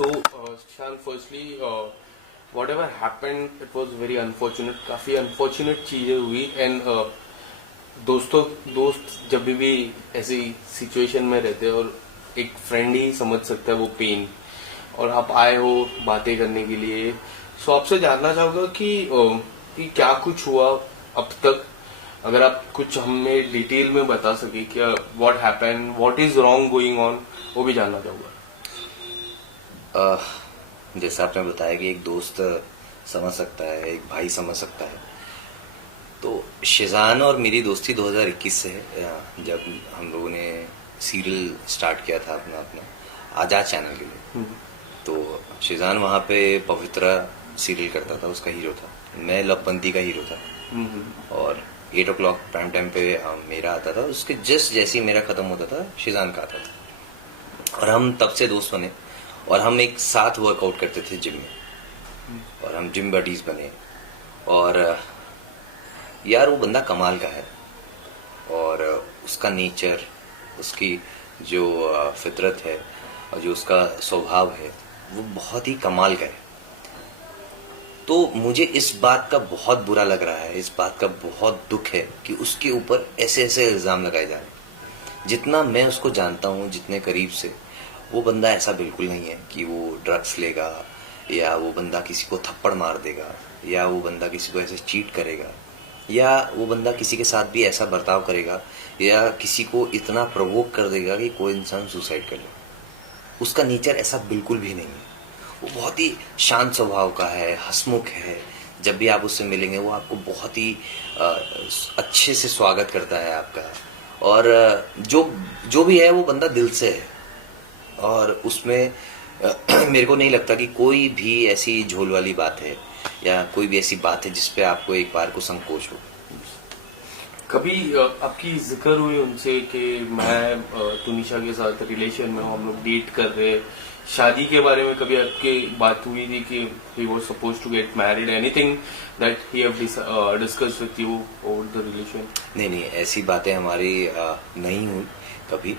So, Shan, firstly, whatever happened, it was very unfortunate. काफी unfortunate चीजें हुई and दोस्त जब भी ऐसी सिचुएशन में रहते हैं और एक फ्रेंड ही समझ सकता है वो पेन, और आप आए हो बातें करने के लिए. सो आपसे जानना चाहूंगा कि क्या कुछ हुआ अब तक, अगर आप कुछ हमें डिटेल में बता सके क्या what happened, what is wrong going on, वो भी जानना चाहूंगा. जैसा आपने बताया कि एक दोस्त समझ सकता है, एक भाई समझ सकता है, तो शिजान और मेरी दोस्ती 2021 से है, जब हम लोगों ने सीरियल स्टार्ट किया था अपना आजाद चैनल के लिए. तो शिजान वहाँ पे पवित्रा सीरियल करता था, उसका हीरो था. मैं लवबंती का हीरो था. और 8 o'clock प्राइम टाइम पे मेरा आता था. उसके जस्ट जैसे ही मेरा खत्म होता था शिजान का आता था. और हम तब से दोस्त बने और हम एक साथ वर्कआउट करते थे जिम में, और हम जिम बडीज बने. और यार वो बंदा कमाल का है, और उसका नेचर, उसकी जो फितरत है और जो उसका स्वभाव है वो बहुत ही कमाल का है. तो मुझे इस बात का बहुत बुरा लग रहा है, इस बात का बहुत दुख है कि उसके ऊपर ऐसे ऐसे इल्ज़ाम लगाए जा रहे हैं. जितना मैं उसको जानता हूँ, जितने करीब से, वो बंदा ऐसा बिल्कुल नहीं है कि वो ड्रग्स लेगा, या वो बंदा किसी को थप्पड़ मार देगा, या वो बंदा किसी को ऐसे चीट करेगा, या वो बंदा किसी के साथ भी ऐसा बर्ताव करेगा, या किसी को इतना प्रोवोक कर देगा कि कोई इंसान सुसाइड कर ले. उसका नेचर ऐसा बिल्कुल भी नहीं है. वो बहुत ही शांत स्वभाव का है, हंसमुख है. जब भी आप उससे मिलेंगे वो आपको बहुत ही अच्छे से स्वागत करता है आपका. और जो भी है वो बंदा दिल से है. और उसमें मेरे को नहीं लगता कि कोई भी ऐसी झोल वाली बात है, या कोई भी ऐसी बात है जिसपे आपको एक बार को संकोच हो. कभी आपकी जिक्र हुई उनसे कि मैं तुनिशा के साथ रिलेशन में हूँ, हम लोग डेट कर रहे हैं, शादी के बारे में कभी आपकी बात हुई थी कि he was supposed to get married, anything that he have discussed with you over the relation? नहीं, ऐसी बातें हमारी नहीं हुई कभी.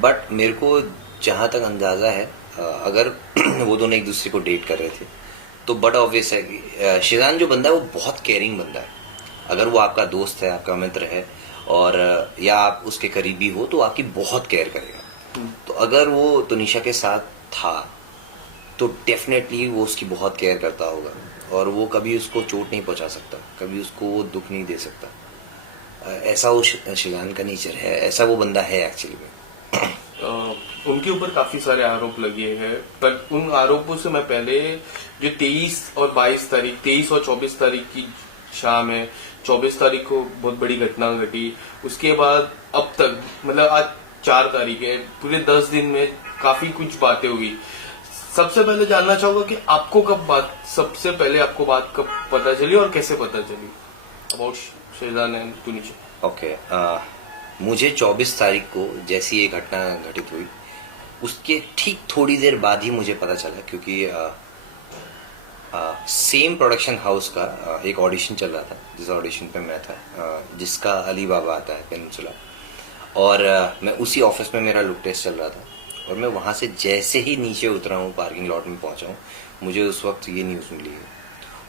बट मेरे को जहाँ तक अंदाजा है, अगर वो दोनों एक दूसरे को डेट कर रहे थे तो बड़ा ऑब्वियस है कि शिजान जो बंदा है वो बहुत केयरिंग बंदा है. अगर वो आपका दोस्त है, आपका मित्र है, और या आप उसके करीबी हो, तो आपकी बहुत केयर करेगा. तो अगर वो तुनिशा के साथ था तो डेफिनेटली वो उसकी बहुत केयर करता होगा, और वो कभी उसको चोट नहीं पहुंचा सकता, कभी उसको वो दुख नहीं दे सकता. ऐसा वो शिजान का नेचर है, ऐसा वो बंदा है एक्चुअली में. उनके ऊपर काफी सारे आरोप लगे हैं, पर उन आरोपों से मैं पहले जो 23 और 22 तारीख, 23 और 24 तारीख की शाम है, 24 तारीख को बहुत बड़ी घटना घटी, उसके बाद अब तक, मतलब आज 4 तारीख है, पूरे 10 दिन में काफी कुछ बातें हुई. सबसे पहले जानना चाहूंगा कि आपको सबसे पहले आपको बात कब पता चली और कैसे पता चली about Shizan and Tunisha? Okay, मुझे 24 तारीख को जैसी ये घटना घटित हुई, उसके ठीक थोड़ी देर बाद ही मुझे पता चला, क्योंकि सेम प्रोडक्शन हाउस का एक ऑडिशन चल रहा था, जिस ऑडिशन पे मैं था, जिसका अली बाबा आता है पेनिनसुला. और मैं उसी ऑफिस में, मेरा लुक टेस्ट चल रहा था, और मैं वहाँ से जैसे ही नीचे उतरा हूँ, पार्किंग लॉट में पहुँचा हूँ, मुझे उस वक्त ये न्यूज़ मिली है.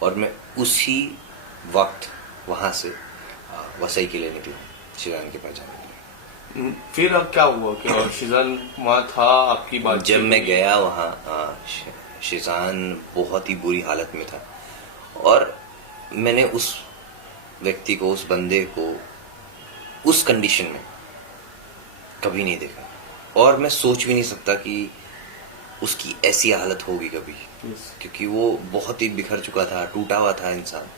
और मैं उसी वक्त वहाँ से वसई के लिए निकला शिजान के पास जाने के लिए. फिर अब क्या हुआ कि शिजान वहाँ था, आपकी बात जब मैं गया वहाँ, शिजान बहुत ही बुरी हालत में था, और मैंने उस व्यक्ति को, उस बंदे को उस कंडीशन में कभी नहीं देखा, और मैं सोच भी नहीं सकता कि उसकी ऐसी हालत होगी कभी. क्योंकि वो बहुत ही बिखर चुका था, टूटा हुआ था इंसान.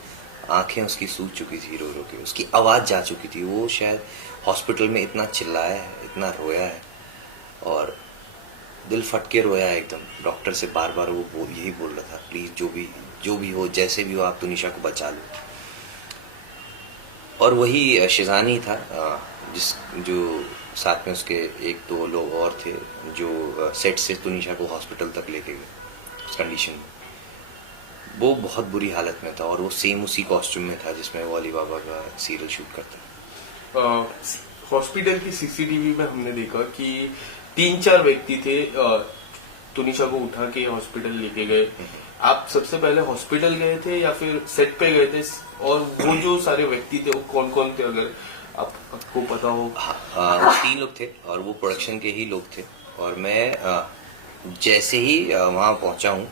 आंखें उसकी सूज चुकी थी रो रो के, उसकी आवाज़ जा चुकी थी. वो शायद हॉस्पिटल में इतना चिल्लाया है, इतना रोया है, और दिल फट के रोया है एकदम. डॉक्टर से बार बार वो यही बोल रहा था, प्लीज़ जो भी हो, जैसे भी हो, आप तुनिशा को बचा लो. और वही शिजान ही था जो साथ में उसके 1-2 लोग और थे, जो सेट से तुनिशा को हॉस्पिटल तक लेके गए उस कंडीशन में. वो बहुत बुरी हालत में था, और वो सेम उसी कॉस्ट्यूम में था जिसमें वो अली बाबा का सीरियल शूट करता. हॉस्पिटल की सीसीटीवी में हमने देखा कि 3-4 व्यक्ति थे तुनिशा को उठा के हॉस्पिटल लेके गए, आप सबसे पहले हॉस्पिटल गए थे या फिर सेट पे गए थे? और वो जो सारे व्यक्ति थे वो कौन कौन थे, अगर आपको पता हो? वो 3 लोग थे और वो प्रोडक्शन के ही लोग थे। और मैं जैसे ही वहाँ पहुंचा हूँ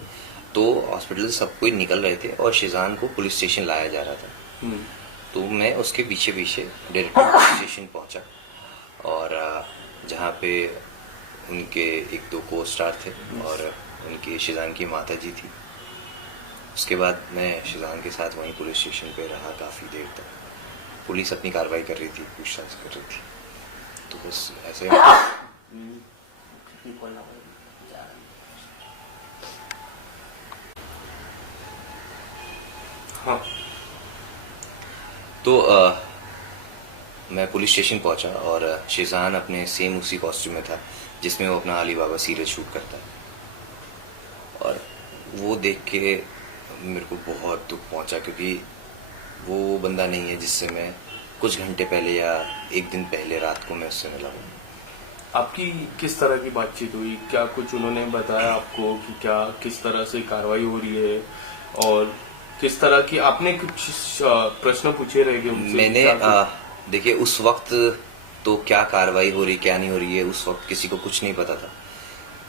तो हॉस्पिटल से सब कोई निकल रहे थे और शिजान को पुलिस स्टेशन लाया जा रहा था। तो मैं उसके पीछे पीछे डायरेक्ट पुलिस स्टेशन पहुंचा और जहाँ पे उनके 1-2 को स्टार थे और उनकी शिजान की माता जी थी। उसके बाद मैं शिजान के साथ वहीं पुलिस स्टेशन पे रहा काफ़ी देर तक। पुलिस अपनी कार्रवाई कर रही थी, पूछताछ कर रही थी। तो बस ऐसे हाँ। तो मैं पुलिस स्टेशन पहुंचा और शिजान अपने सेम उसी कॉस्ट्यूम में था जिसमें वो अपना अली बाबा सीरियल शूट करता है। और वो देख के मेरे को बहुत दुख पहुंचा, क्योंकि वो बंदा नहीं है जिससे मैं कुछ घंटे पहले या 1 दिन पहले रात को मैं उससे मिला हूँ। आपकी किस तरह की बातचीत हुई? क्या कुछ उन्होंने बताया आपको कि क्या किस तरह से कार्रवाई हो रही है, और किस तरह की आपने कुछ प्रश्न पूछे रहेंगे उनसे? मैंने देखिए उस वक्त तो क्या कार्रवाई हो रही क्या नहीं हो रही है उस वक्त किसी को कुछ नहीं पता था,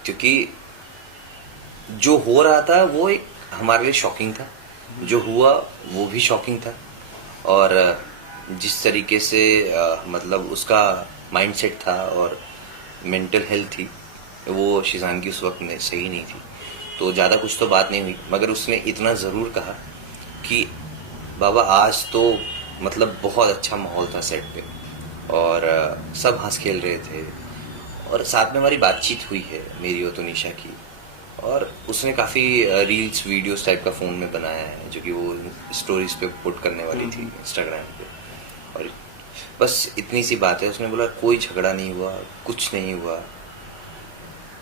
क्योंकि जो हो रहा था वो एक हमारे लिए शॉकिंग था, जो हुआ वो भी शॉकिंग था। और जिस तरीके से मतलब उसका माइंडसेट था और मेंटल हेल्थ थी वो शिजान की उस वक्त में सही नहीं थी। तो ज़्यादा कुछ तो बात नहीं हुई, मगर उसने इतना ज़रूर कहा कि बाबा आज तो मतलब बहुत अच्छा माहौल था सेट पे और सब हंस खेल रहे थे और साथ में हमारी बातचीत हुई है मेरी और तुनिशा की। और उसने काफ़ी रील्स वीडियोस टाइप का फ़ोन में बनाया है जो कि वो स्टोरीज पे पुट करने वाली थी इंस्टाग्राम पे। और बस इतनी सी बात है, उसने बोला कोई झगड़ा नहीं हुआ, कुछ नहीं हुआ।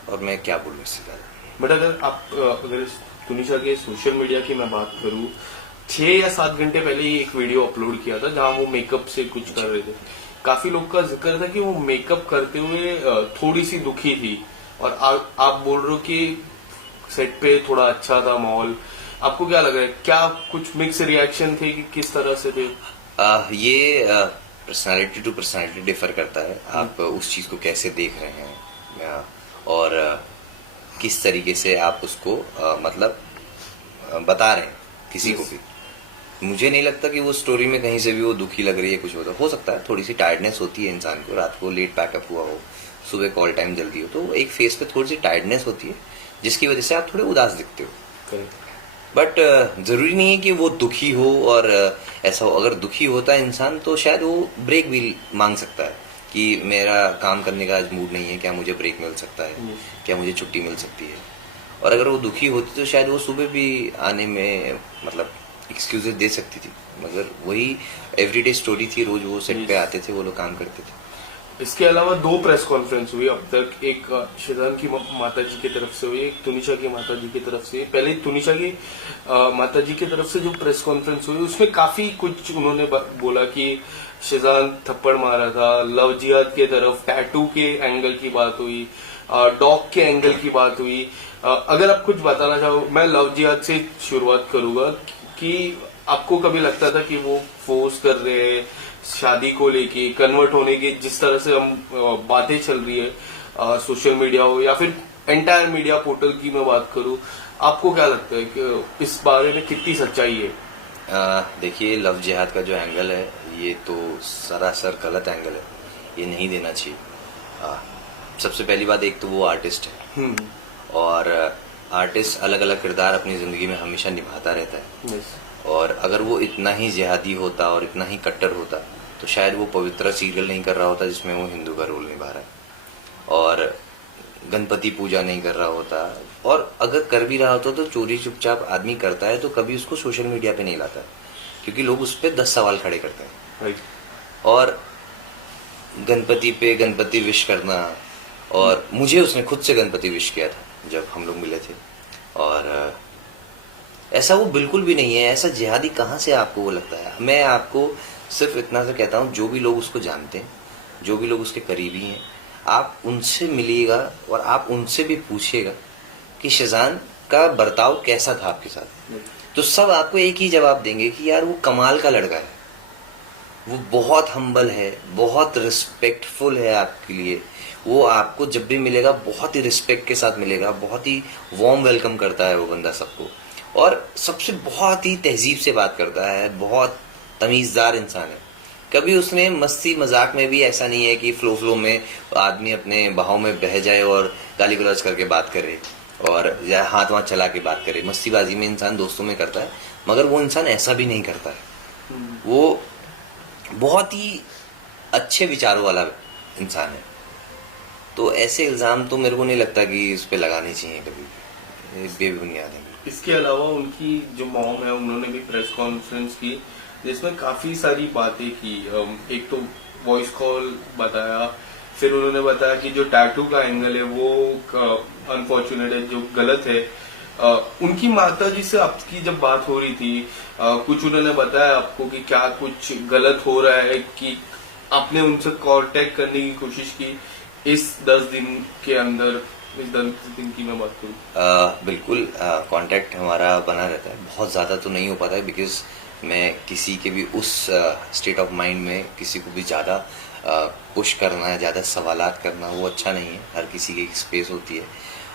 और मैं क्या बोलूँ इससे ज़्यादा। बट अगर तुनिशा के सोशल मीडिया की मैं बात करूँ, 6 या 7 घंटे पहले ही एक वीडियो अपलोड किया था जहां वो मेकअप से कुछ कर रहे थे। काफी लोग का जिक्र था कि वो मेकअप करते हुए थोड़ी सी दुखी थी, और आप बोल रहे हो कि सेट पे थोड़ा अच्छा था माहौल। आपको क्या लग रहा है, क्या कुछ मिक्स रिएक्शन थे कि किस तरह से थे? ये पर्सनालिटी टू पर्सनालिटी डिफर करता है, आप उस चीज को कैसे देख रहे हैं और किस तरीके से आप उसको मतलब बता रहे हैं किसी को भी। मुझे नहीं लगता कि वो स्टोरी में कहीं से भी वो दुखी लग रही है, कुछ हो सकता है थोड़ी सी टायर्डनेस होती है इंसान को, रात को लेट पैकअप हुआ हो, सुबह कॉल टाइम जल्दी हो, तो एक फेस पे थोड़ी सी टायर्डनेस होती है जिसकी वजह से आप थोड़े उदास दिखते हो। बट जरूरी नहीं है कि वो दुखी हो और ऐसा हो। अगर दुखी होता है इंसान तो शायद वो ब्रेक भी मांग सकता है कि मेरा काम करने का आज मूड नहीं है, क्या मुझे ब्रेक मिल सकता है, क्या मुझे छुट्टी मिल सकती है। और अगर वो दुखी होती तो शायद वो सुबह भी आने में मतलब एक्सक्यूजेज दे सकती थी, मगर वही एवरीडे स्टोरी थी, रोज वो सेट पे आते थे, वो लोग काम करते थे। इसके अलावा 2 प्रेस कॉन्फ्रेंस हुई अब तक, एक शिजान की माताजी की तरफ से हुई, एक तुनिशा की माताजी की तरफ से। पहले तुनिशा की माताजी की तरफ से जो प्रेस कॉन्फ्रेंस हुई उसमें काफी कुछ उन्होंने बोला कि शिजान थप्पड़ मारा था, लव जिहाद के तरफ टैटू के एंगल की बात हुई, डॉग के एंगल की बात हुई। अगर आप कुछ बताना चाहो, मैं लव जिहाद से शुरुआत करूंगा कि आपको कभी लगता था कि वो फोर्स कर रहे हैं शादी को लेके, कन्वर्ट होने की जिस तरह से हम बातें चल रही है सोशल मीडिया हो या फिर एंटायर मीडिया पोर्टल की मैं बात करूं, आपको क्या लगता है कि इस बारे में कितनी सच्चाई है? देखिए लव जिहाद का जो एंगल है ये तो सरासर गलत एंगल है, ये नहीं देना चाहिए। सबसे पहली बात, एक तो वो आर्टिस्ट है और आर्टिस्ट अलग अलग किरदार अपनी जिंदगी में हमेशा निभाता रहता है। और अगर वो इतना ही जिहादी होता और इतना ही कट्टर होता तो शायद वो पवित्र सीरियल नहीं कर रहा होता जिसमें वो हिंदू का रोल निभा रहा है, और गणपति पूजा नहीं कर रहा होता, और अगर कर भी रहा होता तो चोरी चुपचाप आदमी करता है तो कभी उसको सोशल मीडिया पे नहीं लाता, क्योंकि लोग उस पर 10 सवाल खड़े करते हैं। और गणपति पे गणपति विश करना, और मुझे उसने खुद से गणपति विश किया था जब हम लोग मिले थे, और ऐसा वो बिल्कुल भी नहीं है। ऐसा जिहादी कहाँ से आपको वो लगता है? मैं आपको सिर्फ इतना सा कहता हूँ, जो भी लोग उसको जानते हैं, जो भी लोग उसके करीबी हैं, आप उनसे मिलिएगा और आप उनसे भी पूछिएगा कि शेजान का बर्ताव कैसा था आपके साथ, तो सब आपको एक ही जवाब देंगे कि यार वो कमाल का लड़का है, वो बहुत हम्बल है, बहुत रिस्पेक्टफुल है आपके लिए, वो आपको जब भी मिलेगा बहुत ही रिस्पेक्ट के साथ मिलेगा, बहुत ही वार्म वेलकम करता है वो बंदा सबको, और सबसे बहुत ही तहजीब से बात करता है, बहुत तमीज़दार इंसान है। कभी उसने मस्ती मजाक में भी ऐसा नहीं है कि फ्लो में आदमी अपने बहाव में बह जाए और गाली गलौज करके बात करे और या हाथ वाथ चला के बात करे। मस्तीबाजी में इंसान दोस्तों में करता है, मगर वो इंसान ऐसा भी नहीं करता है। वो बहुत ही अच्छे विचारों वाला इंसान है। तो ऐसे इल्ज़ाम तो मेरे को नहीं लगता कि इस पे लगाने चाहिए कभी, ये बेबुनियाद है। इसके अलावा उनकी जो मॉम है, उन्होंने भी प्रेस कॉन्फ्रेंस की जिसमें काफी सारी बातें की। एक तो वॉइस कॉल बताया, फिर उन्होंने बताया कि जो टैटू का एंगल है वो अनफॉर्चुनेट है, जो गलत है। उनकी माता जी से आपकी जब बात हो रही थी, कुछ उन्होंने बताया आपको कि क्या कुछ गलत हो रहा है, कि आपने उनसे कांटेक्ट करने की कोशिश की इस 10 दिन के अंदर? इस 10 दिन की मैं बात करूँ, बिल्कुल कांटेक्ट हमारा बना रहता है। बहुत ज़्यादा तो नहीं हो पाता है, बिकॉज मैं किसी के भी उस स्टेट ऑफ माइंड में किसी को भी ज़्यादा पुश करना, ज़्यादा सवालात करना वो अच्छा नहीं है। हर किसी की एक स्पेस होती है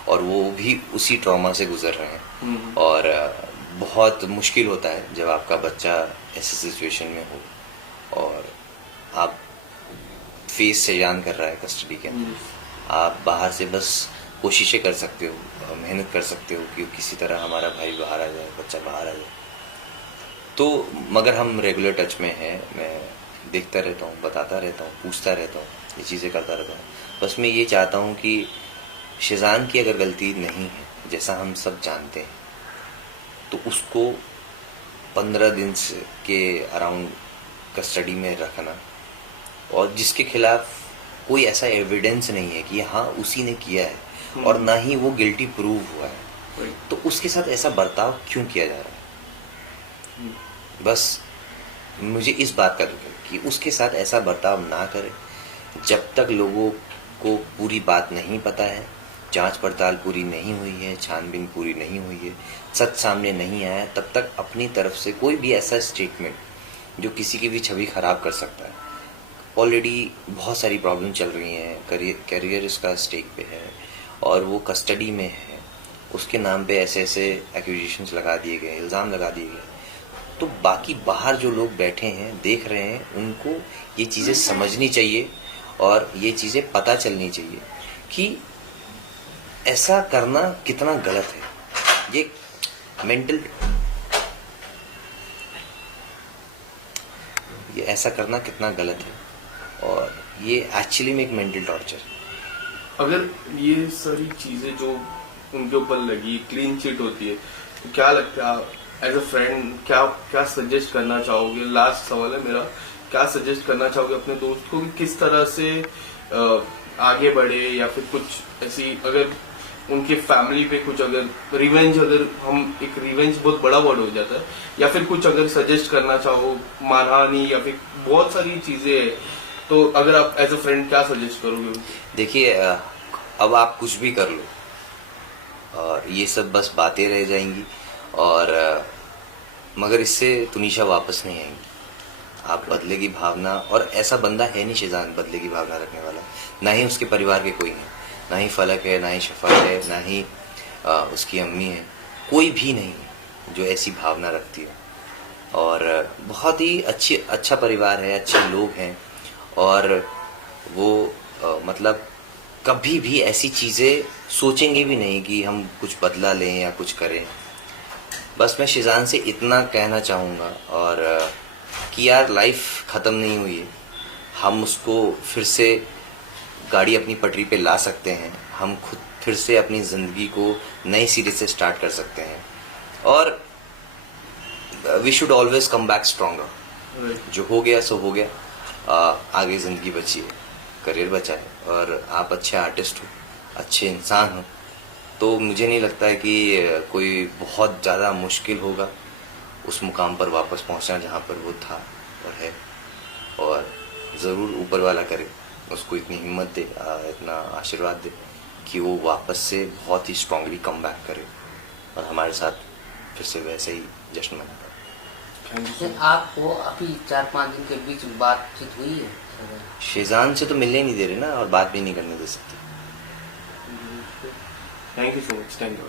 और वो भी उसी ट्रॉमा से गुजर रहे हैं, और बहुत मुश्किल होता है जब आपका बच्चा ऐसे सिचुएशन में हो और आप फेस से जान कर रहा है कस्टडी के अंदर। आप बाहर से बस कोशिशें कर सकते हो, मेहनत कर सकते हो कि किसी तरह हमारा भाई बाहर आ जाए, बच्चा बाहर आ जाए। तो मगर हम रेगुलर टच में हैं, मैं देखता रहता हूँ, बताता रहता हूँ, पूछता रहता हूँ, ये चीज़ें करता रहता हूँ। बस मैं ये चाहता हूँ कि शेजान की अगर गलती नहीं है, जैसा हम सब जानते हैं, तो उसको 15 दिन के अराउंड कस्टडी में रखना, और जिसके खिलाफ कोई ऐसा एविडेंस नहीं है कि हाँ उसी ने किया है और ना ही वो गिल्टी प्रूव हुआ है, तो उसके साथ ऐसा बर्ताव क्यों किया जा रहा है। बस मुझे इस बात का दुख है कि उसके साथ ऐसा बर्ताव ना करें। जब तक लोगों को पूरी बात नहीं पता है, जांच पड़ताल पूरी नहीं हुई है, छानबीन पूरी नहीं हुई है, सच सामने नहीं आया, तब तक अपनी तरफ से कोई भी ऐसा स्टेटमेंट जो किसी की भी छवि खराब कर सकता है। ऑलरेडी बहुत सारी प्रॉब्लम चल रही हैं, करियर इसका स्टेक पे है और वो कस्टडी में है, उसके नाम पे ऐसे ऐसे एक्यूजेशंस लगा दिए गए, इल्ज़ाम लगा दिए गए। तो बाकी बाहर जो लोग बैठे हैं, देख रहे हैं, उनको ये चीज़ें समझनी चाहिए और ये चीज़ें पता चलनी चाहिए कि ऐसा करना कितना गलत है। ये मेंटल, ये ऐसा करना कितना गलत है और ये एक्चुअली में एक मेंटल टॉर्चर है। अगर ये सारी चीजें जो उनके ऊपर लगी क्लीन चिट होती है, तो क्या लगता है एज अ फ्रेंड, क्या सजेस्ट करना चाहोगे? लास्ट सवाल है मेरा, क्या सजेस्ट करना चाहोगे अपने दोस्त को कि किस तरह से आगे बढ़े, या फिर कुछ ऐसी, अगर उनके फैमिली पे कुछ, अगर रिवेंज, अगर हम एक रिवेंज बहुत बड़ा वर्ड हो जाता है, या फिर कुछ अगर सजेस्ट करना चाहो, मानहानि या फिर बहुत सारी चीजें है, तो अगर आप एज अ फ्रेंड क्या सजेस्ट करोगे? देखिए, अब आप कुछ भी कर लो और ये सब बस बातें रह जाएंगी, और मगर इससे तुनिशा वापस नहीं आएंगी। आप बदले की भावना, और ऐसा बंदा है नहीं शेजान बदले की भावना रखने वाला, ना ही उसके परिवार के कोई है, ना ही फलक है, ना ही शफा है, ना ही उसकी अम्मी है, कोई भी नहीं है जो ऐसी भावना रखती है। और बहुत ही अच्छा परिवार है, अच्छे लोग हैं, और वो मतलब कभी भी ऐसी चीज़ें सोचेंगे भी नहीं कि हम कुछ बदला लें या कुछ करें। बस मैं शेजान से इतना कहना चाहूँगा, और कि यार लाइफ ख़त्म नहीं हुई है, हम उसको फिर से गाड़ी अपनी पटरी पे ला सकते हैं, हम खुद फिर से अपनी ज़िंदगी को नए सिरे से स्टार्ट कर सकते हैं, और we should always come back stronger. जो हो गया सो हो गया, आगे ज़िंदगी बची है, करियर बचा है, और आप अच्छे आर्टिस्ट हो, अच्छे इंसान हो, तो मुझे नहीं लगता है कि कोई बहुत ज़्यादा मुश्किल होगा उस मुकाम पर वापस पहुंचना जहां पर वो था और है। और ज़रूर ऊपर वाला करे, उसको इतनी हिम्मत दे, इतना आशीर्वाद दे कि वो वापस से बहुत ही स्ट्रांगली कम बैक करे और हमारे साथ फिर से वैसे ही जश्न मना पाए। थैंक यू सो लेकिन आपको अभी 4-5 दिन के बीच बातचीत हुई है? शेजान से तो मिलने ही नहीं दे रहे ना, और बात भी नहीं करने दे सकते। Thank you so much. Thank you.